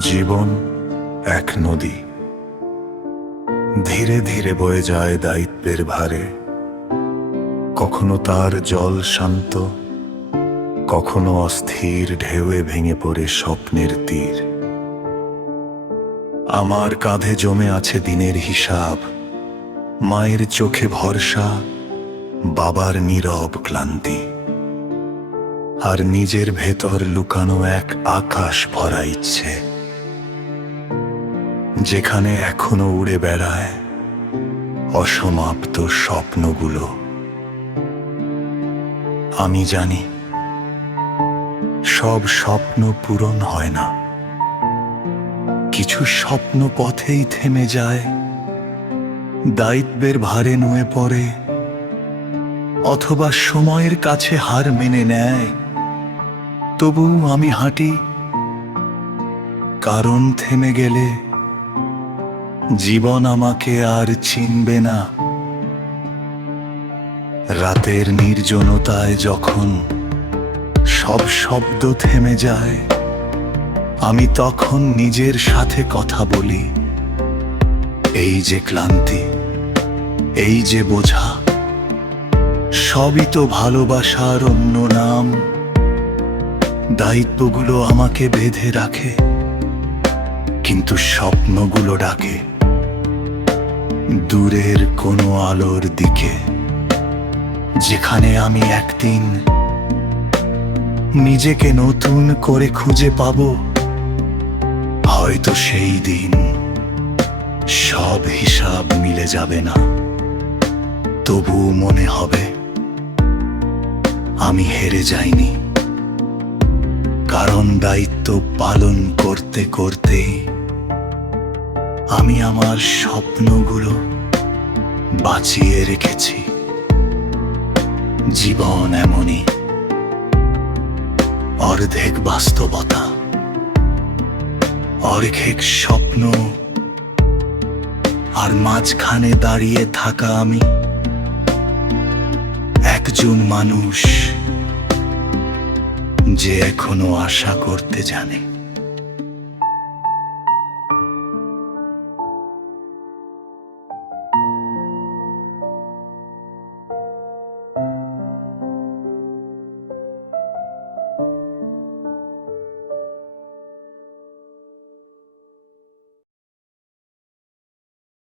জীবন এক নদী, ধীরে ধীরে বয়ে যায় দায়িত্বের ভারে। কখনো তার জল শান্ত, কখনো অস্থির ঢেউয়ে ভেঙে পড়ে স্বপ্নের তীর। আমার কাঁধে জমে আছে দিনের হিসাব, মায়ের চোখে ভরসা, বাবার নীরব ক্লান্তি, আর নিজের ভেতর লুকানো এক আকাশ ভরা ইচ্ছে, যেখানে এখনো উড়ে বেড়ায় অসমাপ্ত স্বপ্নগুলো। আমি জানি সব স্বপ্ন পূরণ হয় না, কিছু স্বপ্ন পথেই থেমে যায়, দায়িত্বের ভারে নুয়ে পড়ে, অথবা সময়ের কাছে হার মেনে নেয়। তবু আমি হাঁটি, কারণ থেমে গেলে জীবন আমাকে আর চিনবে না। রাতের নির্জনতায় যখন সব শব্দ থেমে যায়, আমি তখন নিজের সাথে কথা বলি, এই যে ক্লান্তি, এই যে বোঝা, সবই তো ভালোবাসার অন্য নাম। দায়িত্বগুলো আমাকে বেঁধে রাখে, কিন্তু স্বপ্নগুলো ডাকে দূরের কোনো আলোর দিকে, যেখানে আমি একদিন নিজেকে নতুন করে খুঁজে পাব। হয়তো সেই দিন সব হিসাব মিলে যাবে না, তবু মনে হবে আমি হেরে যাইনি, কারণ দায়িত্ব পালন করতে করতে আমি আমার স্বপ্নগুলো বাঁচিয়ে রেখেছি। জীবন এমনই, অর্ধেক বাস্তবতা, অর্ধেক স্বপ্ন, আর মাঝখানে দাঁড়িয়ে থাকা আমি, একজন মানুষ যে এখনো আশা করতে জানে।